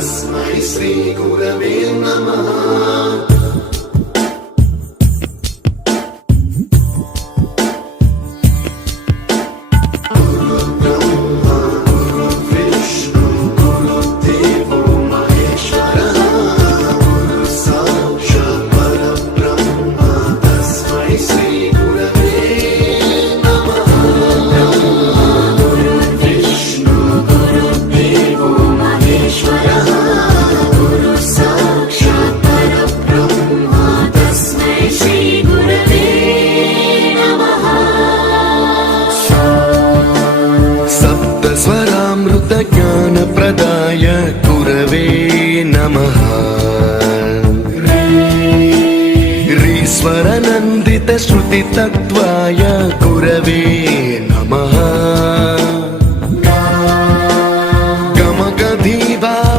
श्री गुरवे नमः। स्वरामृत ज्ञान प्रदाय गुरवे नमः। रीश्वर नन्दित श्रुति तत्त्वाय गुरवे नमः।